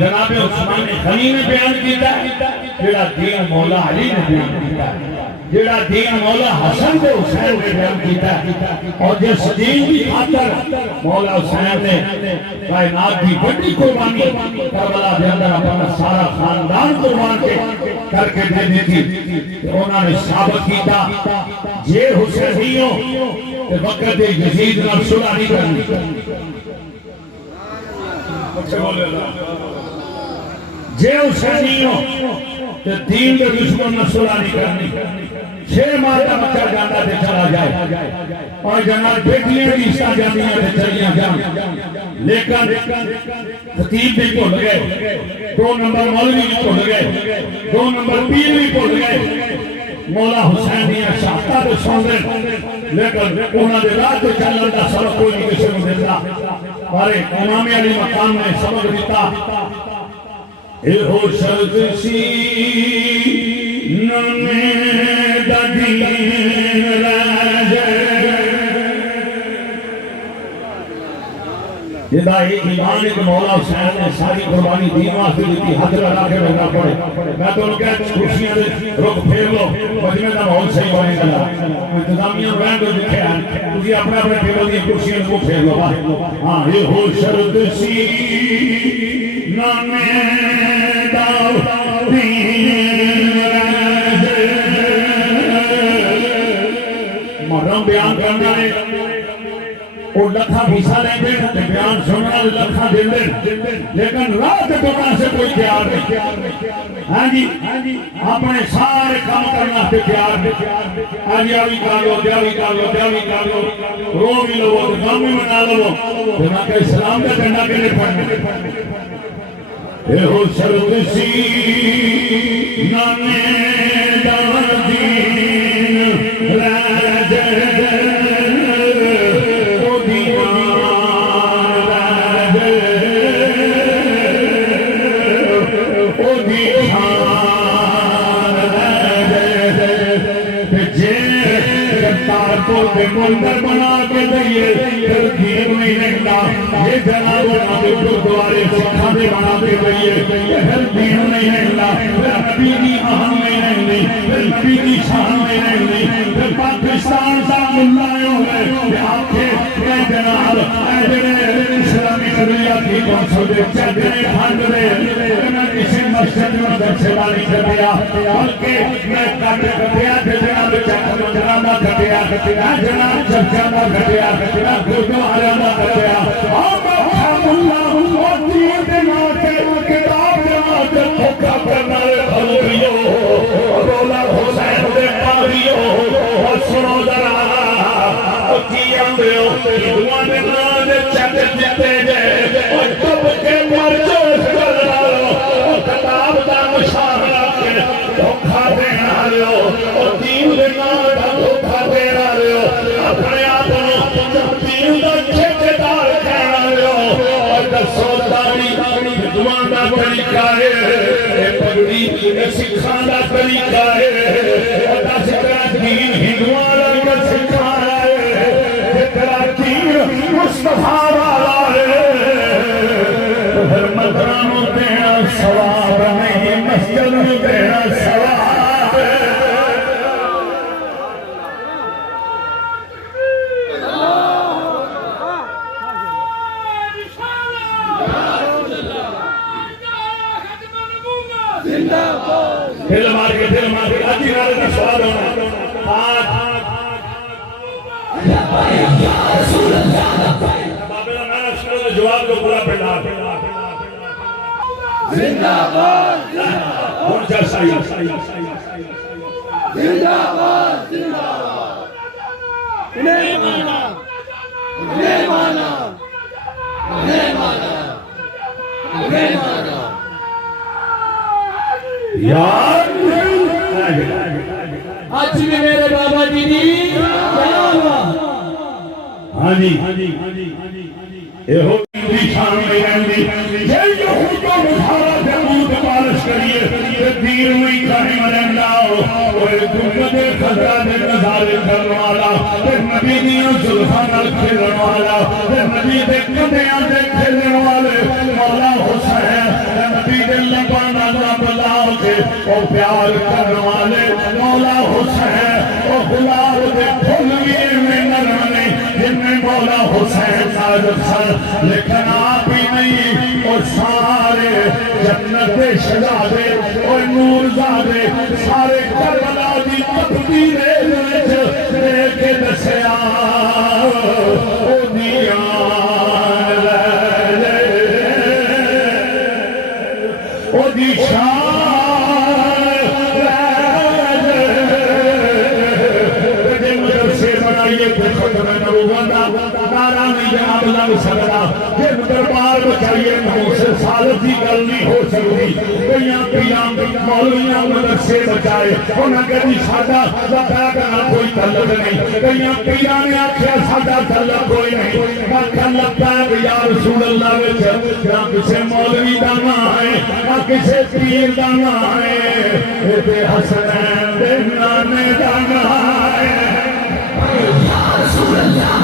جناب عثمان غنی نے بیان کیتا جڑا دین مولا علی نے بیان کیتا جڑا دین مولا حسن کے حسین نے بیان کیتا اور جس دین کی خاطر مولا حسین نے کائنات کی بڑی قربانی کربلا کے اندر اپنا سارا خاندان قربان کر کے دے دی تھی انہوں نے ثابت کیتا یہ حسینیوں کہ وقت یزید نال صلح نہیں کرنی جے حسینیوں کہ دین کے دشمن نال صلح نہیں کرنی 6 ماہ کا بچہ جانا تے چلا جائے اور جناب بیٹیاں بھی اس جانیاں تے چلیاں جان لیکن خطیب بھی بھول گئے 2 نمبر مولوی بھی بھول گئے 2 نمبر پیر بھی بھول گئے مولا حسین دیاں شہادتاں تے سن دے لیکن انہاں دے راہ تے چلن دا سبق کوئی نہیں کسی نوں دیندا پر امام علی مقام نے سبق دیتا اے ہو شرط سی ننے دا دین راجے جدا ایک ایمان ایک مولا حسین نے ساری قربانی دین واسطے دیتی حد لگا کے رہنا پڑے میں تو ان کے کرسیاں دے رخ پھیر لو مجمع کا ماحول صحیح بنے گا انتظامیہ رہن دو لکھے ہیں تجھے اپنے اپنے ٹیبل دی کرسیاں کو پھیر لو ہاں یہ ہو شرط سی نامے دا دین راجے محرم بیان کرنا ہے اور لکھا بھیسا لیں دیں بیان سننا لکھا دیں دیں لیکن رات کرنا سے کوئی تیار نہیں ہاں جی اپنے سارے کام کرنا سے تیار نہیں آجیاوی کر لو دیاوی کر لو دیاوی کر لو رو بھی لو غم بھی منا لو جنہاں کہ اسلام کا جنہ کے لئے پڑھنے اے ہو شرط سی نانے دا دین راجے منظر بنا کے دئیے پھر دین نہیں رہتا یہ جناب نبی گردوارے سکھا دے بنا کے دئیے پھر دین نہیں رہتا پھر نبی کی اہم نہیں رہنی پھر نبی کی شان نہیں رہنی پھر پاکستان سا ملائیوں میں آنکھیں اے جناب اے جناب اسلامی قبلیہ کی کونسل دے چکنے پھانڈ دے میں کسی مسجد میں درسلانی کر دیا بلکہ میں کٹ کٹیا کہ جناب چکر مجرامہ کٹیا جناب چرچانہ گھٹیا گردوارانہ گھٹیا آقا خام اللہ اور دین دینا کے کتاب دینا کے پھوکا کرنا لے بھلوریو رولا حسین دے پاریو اور سنو ذرا کی اندیو دعا دینا دے چک جتے جے اور کب کے مرجوز کر رہا اور کتاب دا مشاہرہ کے دھوکھا دینا لے اور دین دینا دا دھوکھا دینا لے اپنے آپنوں دین دا ٹھیکیدار کہنا لے اور دسو داری دعان دا طریقہ ہے اے پگڑی سکھان دا طریقہ ہے اور دس طرح دین ہندوان لگا سکھانا ہے جترا دین مصطفیٰ والا ہے پھر مدرانوں دینا ثواب نہیں مسجد میں دینا ثواب ہے دل مار کے آجی نارے کا سوال ہونا بابیلا میں شروع نے جواب کو پورا پڑھا زندہ باد ان جیسا ہی زندہ باد انہیں مانا انہیں مانا انہیں مانا انہیں مانا یار آج بھی میرے بابا جی دی ہاں جی اے ہو دی شان میں رہنی یہ یہودوں مدھارا جمود پالش کریے دیر ہوئی قائم رہناؤ اور دنیا خزرہ دے نظارے کرنوالا نبی دیاں ظلفان کھلنوالا نبی دے کدیاں دے کھلنوالے مولا حسین لبانا نہ بلا کے او پیار کرنے والے مولا حسین او گلاب دے پھول بھی میں نرمنے جن میں مولا حسین نازک سن لیکن آپ ہی نہیں اور سارے جنت شہزادے اور نور زادے سارے کربلا دی تقدیرے دے کے دسیا او دیاں او دی شان رجے مدرسے بنائیے پھر ختم نبوت نارا نہیں جناب لگ سکتا یہ دربار بچائیے محسن سالت کی گل نہیں ہو سکتی کئیاں پیاں مولویاں مدرسے بچائے انہاں کہتی سادہ بتا کرنا کوئی تعلق نہیں کئیاں پیاں نے آکھیا سادہ تعلق کوئی نہیں باقی لگتا ہے کہ یا رسول اللہ وچ نہ کسے مولوی دا نام ہے نہ کسے پیر دا نام ہے تے حسنین دے نانے دا نام ہے یا رسول اللہ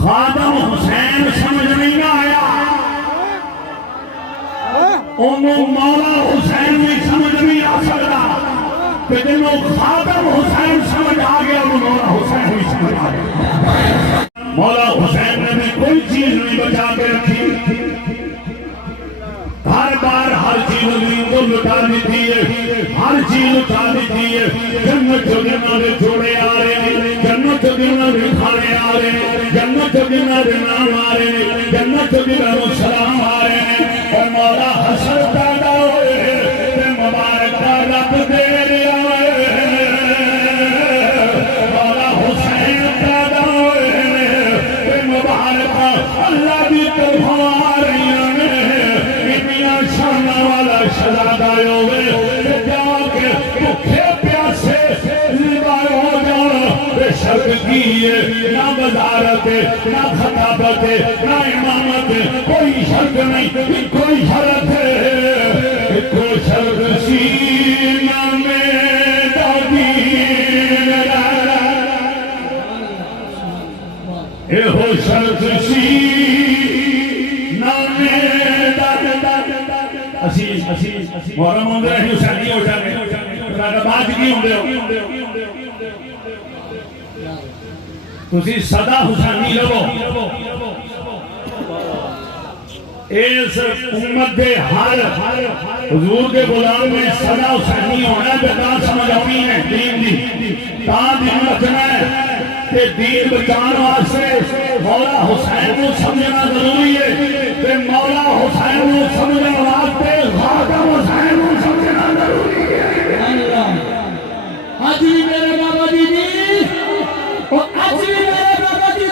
خادم حسین سمجھ نہیں آیا انہوں مولا حسین نہیں سمجھ نہیں آ سکتا کہ جنہوں خادم حسین سمجھ آ گیا وہ مولا حسین نہیں سمجھ آ گیا مولا حسین نے بھی کوئی چیز نہیں بچا کے رکھی ہر بار ہر چیز زمین کو لٹا دیتی ہے ہر چیز لٹا دیتی ہے جنت جو جنہ دے جوڑے آ رہے ہیں جنت جو جنہ دے کھانے آ رہے ہیں جنت جو جنہ دے نام آ رہے ہیں جنت جو جنہ دے سلام آ رہے ہیں اور مولا حسن پیدا ہوئے تے مبارک کا رب دے رہا ہے مولا حسین پیدا ہوئے تے مبارک کا اللہ بھی طرف آ رہی ہیں شانہ والا شہزادہ ہوئے جا کے بھوکے پیاسے زندہ ہو جانا بے شرط کیے نہ وزارت نہ خطابت نہ امامت کوئی شرط نہیں کوئی شرط ہے کوئی شرط سینہ میں دادین اے ہو شرط سینہ میں محرم ہوں گے حسینی ہو جانے تھوڑا بات کی ہوں گے تسی صدا حسینی رہو اس امت دے ہر حضور کے غلام میں صدا حسینی ہونا بتا سمجھ آنی ہے دین دی تاں دین بچنا ہے کہ دین بچان واسطے مولا حسین کو سمجھنا ضروری ہے کہ مولا حسین کو سمجھنا واسطے خادم حسین کو سمجھنا ضروری ہے آج بھی میرے بابا جی اور آج بھی میرے بابا جی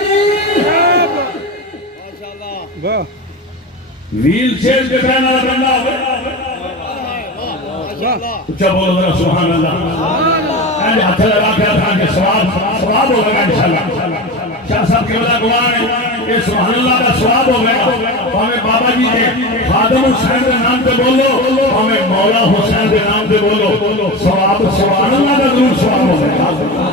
ویل چیئر کے پہنا بندہ ہوئے اچھا بولو ذرا سبحان اللہ میں ہاتھ لگا کے تھا کہ ثواب ہوگا انشاءاللہ شاہ صاحب کی بلا گواہ ہے کہ سبحان اللہ کا ثواب ہوگا ہمیں بابا جی کے خادم حسین کے نام سے بولو ہمیں مولا حسین کے نام سے بولو ثواب سبحان اللہ کا ضرور ثواب ہوگا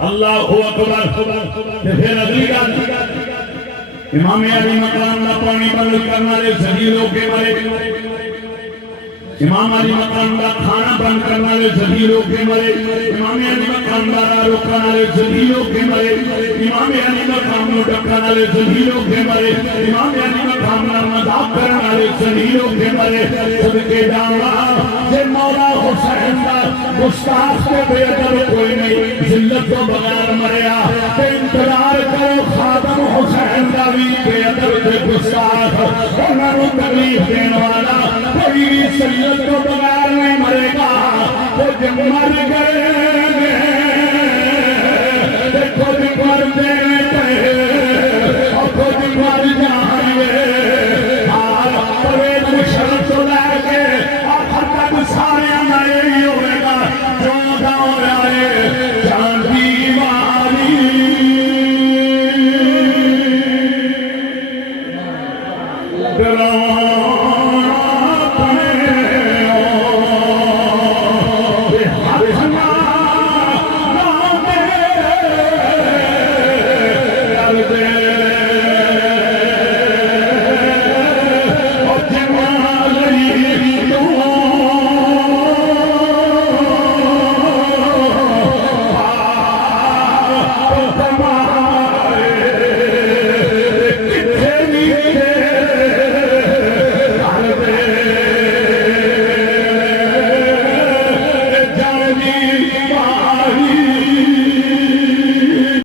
اللہ اکبر پھر اگلی بات امام علی مقام دا پانی بند کرنا لے زہیروں کے مرے امام علی مقام دا کھانا بند کرنا لے زہیروں کے مرے امام علی مقام دا راہ رکھنا لے زہیروں کے مرے امام علی مقام نو ڈکنا لے زہیروں کے مرے امام علی مقام دا مذاق کرنا لے زہیروں کے مرے صدقے جانا جے مولا حسین دا گستاخ کے بے ادب کوئی نہیں ذلت کو بغیر مریا تے انتظار کرو خادم حسین دا بھی بے ادب تے گستاخ انہاں نو تکلیف دین والا کوئی بھی ذلت کو بغیر نہیں مرے گا تو جب مر گئے تے خود مر دینے تے اور خود مر جائیں گے پرویز مشرف تو لے کے آخر تک سارے ہمارے ہی ہوئے گا جو گاؤں آئے